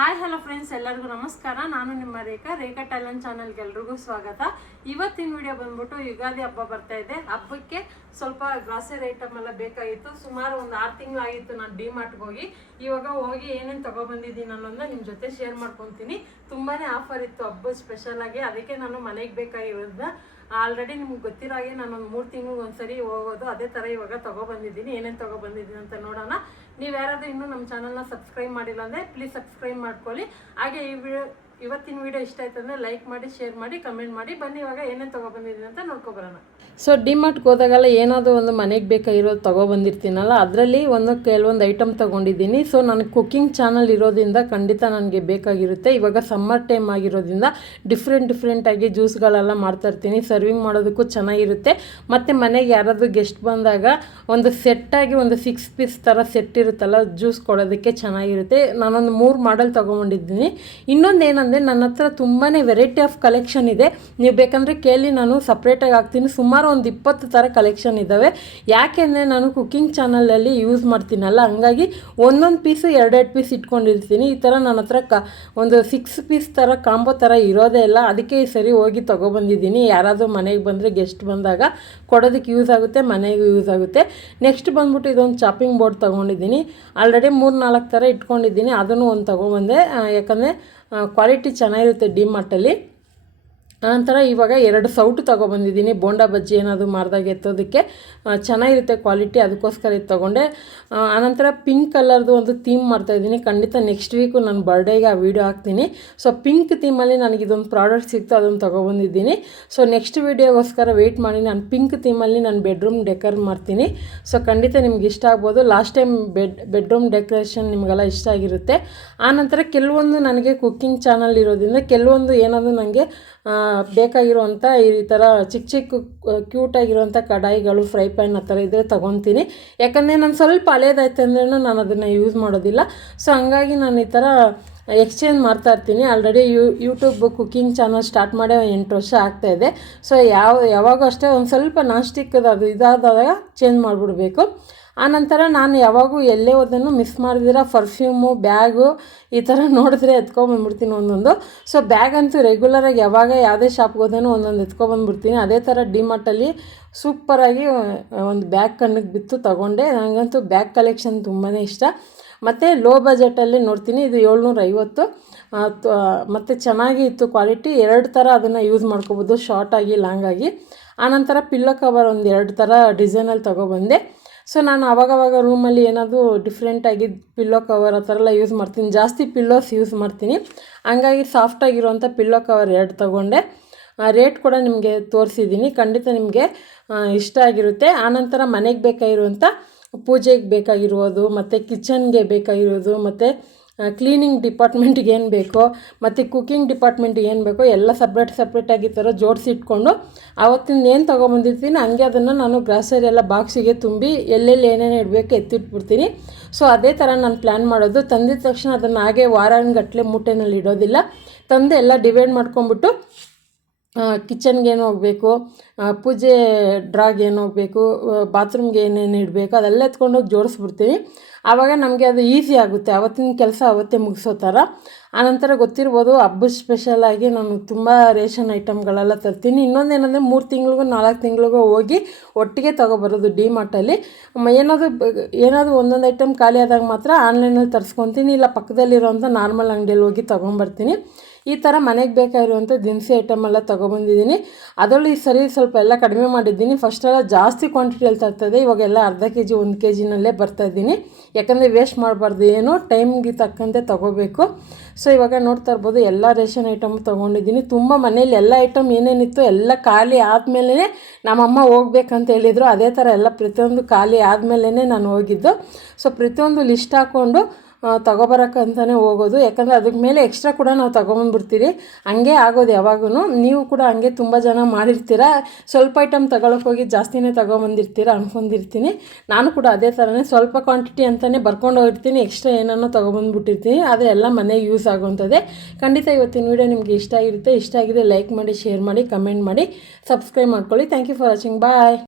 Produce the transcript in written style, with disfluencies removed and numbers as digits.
Hi hello friends, ಎಲ್ಲರಿಗೂ ನಮಸ್ಕಾರ. ನಾನು ನಿಮ್ಮ ರೇಖಾ ಟ್ಯಾಲೆಂಟ್ ಚಾನಲ್ಗೆ ಎಲ್ರಿಗೂ ಸ್ವಾಗತ. ಇವತ್ತಿನ ವಿಡಿಯೋ ಬಂದ್ಬಿಟ್ಟು ಯುಗಾದಿ ಹಬ್ಬ ಬರ್ತಾ ಇದೆ. ಹಬ್ಬಕ್ಕೆ ಸ್ವಲ್ಪ ಗ್ರಾಸರಿ ಐಟಮ್ ಎಲ್ಲ ಬೇಕಾಗಿತ್ತು. ಸುಮಾರು ಒಂದು 6 ತಿಂಗಳಾಗಿತ್ತು ನಾನು ಡಿಮಾರ್ಟ್ಗೆ ಹೋಗಿ. ಇವಾಗ ಹೋಗಿ ಏನೇನು ತೊಗೊಬಂದಿದ್ದೀನಿ ಅನ್ನೋದನ್ನ ನಿಮ್ಮ ಜೊತೆ ಶೇರ್ ಮಾಡ್ಕೊತೀನಿ. ತುಂಬಾ ಆಫರ್ ಇತ್ತು ಹಬ್ಬದ ಸ್ಪೆಷಲ್ ಆಗಿ, ಅದಕ್ಕೆ ನಾನು ಮನೆಗೆ ಬೇಕಾಗಿರೋದನ್ನ ಆಲ್ರೆಡಿ ನಿಮ್ಗೆ ಗೊತ್ತಿರೋ ಹಾಗೆ ನಾನು ಒಂದು 3 ತಿಂಗಳಿಗೆ ಒಂದ್ಸರಿ ಹೋಗೋದು. ಅದೇ ಥರ ಇವಾಗ ತೊಗೊಬಂದಿದ್ದೀನಿ. ಏನೇನು ತೊಗೊಬಂದಿದ್ದೀನಿ ಅಂತ ನೋಡೋಣ. ನೀವು ಯಾರಾದರೂ ಇನ್ನೂ ನಮ್ಮ ಚಾನಲ್ನ ಸಬ್ಸ್ಕ್ರೈಬ್ ಮಾಡಿಲ್ಲ ಅಂದರೆ ಪ್ಲೀಸ್ ಸಬ್ಸ್ಕ್ರೈಬ್ ಮಾಡ್ಕೊಳ್ಳಿ. ಹಾಗೆ ಇವತ್ತಿನ ವಿಡಿಯೋ ಇಷ್ಟ ಆಯ್ತು ಅಂದರೆ ಲೈಕ್ ಮಾಡಿ, ಶೇರ್ ಮಾಡಿ, ಕಮೆಂಟ್ ಮಾಡಿ. ಬನ್ನಿ ಇವಾಗ ಏನೇನು ತೊಗೊಬಂದಿದ್ದೀನಿ ಅಂತ ನೋಡ್ಕೊಬರೋಣ. ಸೊ ಡಿಮಾರ್ಟ್ಗೆ ಹೋದಾಗೆಲ್ಲ ಏನಾದರೂ ಒಂದು ಮನೆಗೆ ಬೇಕಾಗಿರೋದು ತೊಗೊಬಂದಿರ್ತೀನಲ್ಲ, ಅದರಲ್ಲಿ ಕೆಲವೊಂದು ಐಟಮ್ ತೊಗೊಂಡಿದ್ದೀನಿ. ಸೊ ನನಗೆ ಕುಕ್ಕಿಂಗ್ ಚಾನಲ್ ಇರೋದ್ರಿಂದ ಖಂಡಿತ ನನಗೆ ಬೇಕಾಗಿರುತ್ತೆ. ಇವಾಗ ಸಮ್ಮರ್ ಟೈಮ್ ಆಗಿರೋದ್ರಿಂದ ಡಿಫ್ರೆಂಟಾಗಿ ಜ್ಯೂಸ್ಗಳೆಲ್ಲ ಮಾಡ್ತಾಯಿರ್ತೀನಿ. ಸರ್ವಿಂಗ್ ಮಾಡೋದಕ್ಕೂ ಚೆನ್ನಾಗಿರುತ್ತೆ. ಮತ್ತು ಮನೆಗೆ ಯಾರಾದರೂ ಗೆಸ್ಟ್ ಬಂದಾಗ ಒಂದು ಸೆಟ್ಟಾಗಿ ಒಂದು 6 ಪೀಸ್ ಥರ ಸೆಟ್ ಇರುತ್ತಲ್ಲ, ಜ್ಯೂಸ್ ಕೊಡೋದಕ್ಕೆ ಚೆನ್ನಾಗಿರುತ್ತೆ. ನಾನೊಂದು 3 ಮಾಡೆಲ್ ತೊಗೊಂಡಿದ್ದೀನಿ. ಇನ್ನೊಂದು ಏನಂದರೆ ನನ್ನ ಹತ್ರ ತುಂಬಾ ವೆರೈಟಿ ಆಫ್ ಕಲೆಕ್ಷನ್ ಇದೆ. ನೀವು ಬೇಕಂದರೆ ಕೇಳಿ, ನಾನು ಸಪ್ರೇಟಾಗಿ ಹಾಕ್ತೀನಿ. ಸುಮಾರು ಒಂದು 20 ಥರ ಕಲೆಕ್ಷನ್ ಇದ್ದಾವೆ. ಯಾಕೆಂದರೆ ನಾನು ಕುಕ್ಕಿಂಗ್ ಚಾನಲಲ್ಲಿ ಯೂಸ್ ಮಾಡ್ತೀನಲ್ಲ, ಹಂಗಾಗಿ ಒಂದೊಂದು ಪೀಸು 2 ಪೀಸ್ ಇಟ್ಕೊಂಡಿರ್ತೀನಿ. ಈ ಥರ ನನ್ನ ಹತ್ರ ಒಂದು 6 ಪೀಸ್ ಥರ ಕಾಂಬೋ ಥರ ಇರೋದೇ ಇಲ್ಲ. ಅದಕ್ಕೆ ಈ ಸರಿ ಹೋಗಿ ತೊಗೊಬಂದಿದ್ದೀನಿ. ಯಾರಾದರೂ ಮನೆಗೆ ಬಂದರೆ ಗೆಸ್ಟ್ ಬಂದಾಗ ಕೊಡೋದಕ್ಕೆ ಯೂಸ್ ಆಗುತ್ತೆ, ಮನೆಗೂ ಯೂಸ್ ಆಗುತ್ತೆ. ನೆಕ್ಸ್ಟ್ ಬಂದ್ಬಿಟ್ಟು ಇದೊಂದು ಚಾಪಿಂಗ್ ಬೋರ್ಡ್ ತೊಗೊಂಡಿದ್ದೀನಿ. ಆಲ್ರೆಡಿ 3-4 ಥರ ಇಟ್ಕೊಂಡಿದ್ದೀನಿ. ಅದನ್ನು ಒಂದು ತೊಗೊಬಂದೆ, ಯಾಕಂದರೆ ಕ್ವಾಲಿಟಿ ಚೆನ್ನಾಗಿರುತ್ತೆ ಡಿಮಾರ್ಟಲ್ಲಿ. ಆನಂತರ ಇವಾಗ 2 ಸೌಟು ತೊಗೊಬಂದಿದ್ದೀನಿ. ಬೋಂಡಾ ಬಜ್ಜಿ ಏನಾದರೂ ಮಾಡಿದಾಗ ಎತ್ತೋದಕ್ಕೆ ಚೆನ್ನಾಗಿರುತ್ತೆ ಕ್ವಾಲಿಟಿ, ಅದಕ್ಕೋಸ್ಕರ ಇದು ತೊಗೊಂಡೆ. ಆನಂತರ ಪಿಂಕ್ ಕಲರ್ದು ಒಂದು ಥೀಮ್ ಮಾಡ್ತಾಯಿದ್ದೀನಿ. ಖಂಡಿತ ನೆಕ್ಸ್ಟ್ ವೀಕು ನನ್ನ ಬರ್ಡೇಗೆ ಆ ವಿಡಿಯೋ ಹಾಕ್ತೀನಿ. ಸೊ ಪಿಂಕ್ ಥೀಮಲ್ಲಿ ನನಗೆ ಇದೊಂದು ಪ್ರಾಡಕ್ಟ್ ಸಿಕ್ತು, ಅದನ್ನು ತೊಗೊಬಂದಿದ್ದೀನಿ. ಸೊ ನೆಕ್ಸ್ಟ್ ವೀಡಿಯೋಗೋಸ್ಕರ ವೆಯ್ಟ್ ಮಾಡಿ. ನಾನು ಪಿಂಕ್ ಥೀಮಲ್ಲಿ ನಾನು ಬೆಡ್ರೂಮ್ ಡೆಕೋರ್ ಮಾಡ್ತೀನಿ. ಸೊ ಖಂಡಿತ ನಿಮ್ಗೆ ಇಷ್ಟ ಆಗ್ಬೋದು. ಲಾಸ್ಟ್ ಟೈಮ್ ಬೆಡ್ರೂಮ್ ಡೆಕೋರೇಷನ್ ನಿಮಗೆಲ್ಲ ಇಷ್ಟ ಆಗಿರುತ್ತೆ. ಆನಂತರ ಕೆಲವೊಂದು ನನಗೆ ಕುಕ್ಕಿಂಗ್ ಚಾನಲ್ ಇರೋದ್ರಿಂದ ಕೆಲವೊಂದು ಏನಾದರೂ ನನಗೆ ಬೇಕಾಗಿರುವಂಥ ಈ ಥರ ಚಿಕ್ಕ ಕ್ಯೂಟಾಗಿರುವಂಥ ಕಡಾಯಿಗಳು, ಫ್ರೈ ಪ್ಯಾನ್ ಆ ಥರ ಇದ್ದರೆ ತೊಗೊತೀನಿ. ಯಾಕಂದರೆ ನಾನು ಸ್ವಲ್ಪ ಹಳೇದಾಯ್ತು ಅಂದ್ರೂ ನಾನು ಅದನ್ನು ಯೂಸ್ ಮಾಡೋದಿಲ್ಲ. ಸೊ ಹಂಗಾಗಿ ನಾನು ಈ ಥರ ಎಕ್ಸ್ಚೇಂಜ್ ಮಾಡ್ತಾಯಿರ್ತೀನಿ. Already YouTube cooking channel start ಮಾಡೇ 8 ವರ್ಷ ಆಗ್ತಾಯಿದೆ. ಸೊ ಯಾವಾಗೂ ಅಷ್ಟೇ ಒಂದು ಸ್ವಲ್ಪ ನಾನ್ ಸ್ಟಿಕ್ಕದು ಅದು ಇದಾದಾಗ ಚೇಂಜ್ ಮಾಡಿಬಿಡ್ಬೇಕು. ಆನಂತರ ನಾನು ಯಾವಾಗೂ ಎಲ್ಲೇ ಹೋದನ್ನು ಮಿಸ್ ಮಾಡಿದಿರ ಪರ್ಫ್ಯೂಮು, ಬ್ಯಾಗು ಈ ಥರ ನೋಡಿದ್ರೆ ಎತ್ಕೊಂಬಂದ್ಬಿಡ್ತೀನಿ ಒಂದೊಂದು. ಸೊ ಬ್ಯಾಗ್ ಅಂತೂ ರೆಗ್ಯುಲರಾಗಿ ಯಾವಾಗ ಯಾವುದೇ ಶಾಪ್ಗೆ ಹೋದನು ಒಂದೊಂದು ಎತ್ಕೊಬಂದ್ಬಿಡ್ತೀನಿ. ಅದೇ ಥರ ಡಿಮಾರ್ಟಲ್ಲಿ ಸೂಪರಾಗಿ ಒಂದು ಬ್ಯಾಗ್ ಕಣ್ಣಿಗೆ ಬಿತ್ತು ತೊಗೊಂಡೆ. ನನಗಂತೂ ಬ್ಯಾಗ್ ಕಲೆಕ್ಷನ್ ತುಂಬಾ ಇಷ್ಟ. ಮತ್ತು ಲೋ ಬಜೆಟಲ್ಲಿ ನೋಡ್ತೀನಿ. ಇದು 750 ಮತ್ತು ಚೆನ್ನಾಗಿ ಇತ್ತು ಕ್ವಾಲಿಟಿ. 2 ಥರ ಅದನ್ನು ಯೂಸ್ ಮಾಡ್ಕೋಬೋದು, ಶಾರ್ಟಾಗಿ, ಲಾಂಗಾಗಿ. ಆನಂತರ ಪಿಲ್ಲೋ ಕವರ್ ಒಂದು 2 ಥರ ಡಿಸೈನಲ್ಲಿ ತೊಗೊಬಂದೆ. ಸೊ ನಾನು ಆವಾಗವಾಗ ರೂಮಲ್ಲಿ ಏನಾದರೂ ಡಿಫ್ರೆಂಟಾಗಿ ಪಿಲ್ಲೋ ಕವರ್ ಆ ಥರ ಎಲ್ಲ ಯೂಸ್ ಮಾಡ್ತೀನಿ. ಜಾಸ್ತಿ ಪಿಲ್ಲೋಸ್ ಯೂಸ್ ಮಾಡ್ತೀನಿ. ಹಂಗಾಗಿ ಸಾಫ್ಟಾಗಿರುವಂಥ ಪಿಲ್ಲೋ ಕವರ್ 2 ತೊಗೊಂಡೆ. ರೇಟ್ ಕೂಡ ನಿಮಗೆ ತೋರಿಸಿದ್ದೀನಿ. ಖಂಡಿತ ನಿಮಗೆ ಇಷ್ಟ ಆಗಿರುತ್ತೆ. ಆನಂತರ ಮನೆಗೆ ಬೇಕಾಗಿರುವಂಥ ಪೂಜೆಗೆ ಬೇಕಾಗಿರೋದು, ಮತ್ತು ಕಿಚನ್ಗೆ ಬೇಕಾಗಿರೋದು, ಮತ್ತು ಕ್ಲೀನಿಂಗ್ ಡಿಪಾರ್ಟ್ಮೆಂಟಿಗೆ ಏನು ಬೇಕೋ, ಮತ್ತು ಕುಕ್ಕಿಂಗ್ ಡಿಪಾರ್ಟ್ಮೆಂಟಿಗೆ ಏನು ಬೇಕೋ ಎಲ್ಲ ಸಪ್ರೇಟಾಗಿ ಈ ಥರ ಜೋಡಿಸಿಟ್ಕೊಂಡು ಆವತ್ತಿಂದ ಏನು ತೊಗೊಬಂದಿರ್ತೀನಿ ಹಂಗೆ ಅದನ್ನು ನಾನು ಗ್ರಾಸರಿ ಎಲ್ಲ ಬಾಕ್ಸಿಗೆ ತುಂಬಿ ಎಲ್ಲೆಲ್ಲಿ ಏನೇನು ಇಡಬೇಕು ಎತ್ತಿಟ್ಬಿಡ್ತೀನಿ. ಸೊ ಅದೇ ಥರ ನಾನು ಪ್ಲ್ಯಾನ್ ಮಾಡೋದು. ತಂದಿದ ತಕ್ಷಣ ಅದನ್ನು ಹಾಗೆ ವಾರಗಟ್ಟಲೆ ಮೂಟೆನಲ್ಲಿ ಇಡೋದಿಲ್ಲ. ತಂದು ಎಲ್ಲ ಡಿವೈಡ್ ಮಾಡ್ಕೊಂಬಿಟ್ಟು ಕಿಚನ್ಗೆ ಏನು ಹೋಗಬೇಕು, ಪೂಜೆ ಡ್ರಾಗೆ ಏನು ಹೋಗಬೇಕು, ಬಾತ್ರೂಮ್ಗೆ ಏನೇನು ಇಡಬೇಕು ಅದೆಲ್ಲ ಎತ್ಕೊಂಡೋಗಿ ಜೋಡಿಸ್ಬಿಡ್ತೀನಿ. ಆವಾಗ ನಮಗೆ ಅದು ಈಸಿ ಆಗುತ್ತೆ. ಆವತ್ತಿನ ಕೆಲಸ ಅವತ್ತೇ ಮುಗಿಸೋ ಥರ. ಆನಂತರ ಗೊತ್ತಿರ್ಬೋದು, ಹಬ್ಬದ ಸ್ಪೆಷಲಾಗಿ ನಾನು ತುಂಬ ರೇಷನ್ ಐಟಮ್ಗಳೆಲ್ಲ ತರ್ತೀನಿ. ಇನ್ನೊಂದೇನೆಂದರೆ 3 ತಿಂಗಳಿಗೂ 4 ತಿಂಗಳಿಗೂ ಹೋಗಿ ಒಟ್ಟಿಗೆ ತೊಗೊಬರೋದು ಡಿಮಾರ್ಟಲ್ಲಿ. ಏನಾದರೂ ಒಂದೊಂದು ಐಟಮ್ ಖಾಲಿ ಆದಾಗ ಮಾತ್ರ ಆನ್ಲೈನಲ್ಲಿ ತರಿಸ್ಕೊತೀನಿ, ಇಲ್ಲ ಪಕ್ಕದಲ್ಲಿರೋಂಥ ನಾರ್ಮಲ್ ಅಂಗಡಿಯಲ್ಲಿ ಹೋಗಿ ತೊಗೊಂಬರ್ತೀನಿ. ಈ ಥರ ಮನೆಗೆ ಬೇಕಾಗಿರುವಂಥ ದಿನಸಿ ಐಟಮ್ ಎಲ್ಲ ತೊಗೊಬಂದಿದ್ದೀನಿ. ಅದರಲ್ಲೂ ಈ ಸರಿ ಸ್ವಲ್ಪ ಎಲ್ಲ ಕಡಿಮೆ ಮಾಡಿದ್ದೀನಿ. ಫಸ್ಟೆಲ್ಲ ಜಾಸ್ತಿ ಕ್ವಾಂಟಿಟಿಯಲ್ಲಿ ತರ್ತದೆ, ಇವಾಗೆಲ್ಲ ಅರ್ಧ kg 1 kgನಲ್ಲೇ ಬರ್ತಾಯಿದ್ದೀನಿ. ಯಾಕಂದರೆ ವೇಸ್ಟ್ ಮಾಡಬಾರ್ದು, ಏನೋ ಟೈಮ್ಗೆ ತಕ್ಕಂತೆ ತೊಗೋಬೇಕು. ಸೊ ಇವಾಗ ನೋಡ್ತಾ ಇರ್ಬೋದು ಎಲ್ಲ ರೇಷನ್ ಐಟಮ್ ತೊಗೊಂಡಿದ್ದೀನಿ. ತುಂಬ ಮನೇಲಿ ಎಲ್ಲ ಐಟಮ್ ಏನೇನಿತ್ತು ಎಲ್ಲ ಖಾಲಿ ಆದಮೇಲೆ ನಮ್ಮಮ್ಮ ಹೋಗ್ಬೇಕಂತ ಹೇಳಿದರು. ಅದೇ ಥರ ಎಲ್ಲ ಪ್ರತಿಯೊಂದು ಖಾಲಿ ಆದಮೇಲೆ ನಾನು ಹೋಗಿದ್ದು. ಸೊ ಪ್ರತಿಯೊಂದು ಲಿಸ್ಟ್ ಹಾಕ್ಕೊಂಡು ತೊಗೊಬರೋಕ್ಕಂತಲೇ ಹೋಗೋದು. ಯಾಕಂದರೆ ಅದಕ್ಕೆ ಮೇಲೆ ಎಕ್ಸ್ಟ್ರಾ ಕೂಡ ನಾವು ತೊಗೊಬಂದ್ಬಿಡ್ತೀರಿ. ಹಂಗೆ ಆಗೋದು ಯಾವಾಗೂ. ನೀವು ಕೂಡ ಹಂಗೆ ತುಂಬ ಜನ ಮಾಡಿರ್ತೀರ. ಸ್ವಲ್ಪ ಐಟಮ್ ತೊಗೊಳಕ್ಕೆ ಹೋಗಿ ಜಾಸ್ತಿನೇ ತೊಗೊಬಂದಿರ್ತೀರ ಅಂದ್ಕೊಂಡಿರ್ತೀನಿ. ನಾನು ಕೂಡ ಅದೇ ಥರನೇ ಸ್ವಲ್ಪ ಕ್ವಾಂಟಿಟಿ ಅಂತಲೇ ಬರ್ಕೊಂಡು ಹೋಗಿರ್ತೀನಿ. ಎಕ್ಸ್ಟ್ರಾ ಏನನ್ನೋ ತೊಗೊಬಂದ್ಬಿಟ್ಟಿರ್ತೀನಿ. ಆದರೆ ಎಲ್ಲ ಮನೆಗೆ ಯೂಸ್ ಆಗುವಂಥದ್ದೇ. ಖಂಡಿತ ಇವತ್ತಿನ ವೀಡಿಯೋ ನಿಮಗೆ ಇಷ್ಟ ಆಗಿದೆ ಲೈಕ್ ಮಾಡಿ, ಶೇರ್ ಮಾಡಿ, ಕಮೆಂಟ್ ಮಾಡಿ, ಸಬ್ಸ್ಕ್ರೈಬ್ ಮಾಡ್ಕೊಳ್ಳಿ. Thank you for watching. Bye.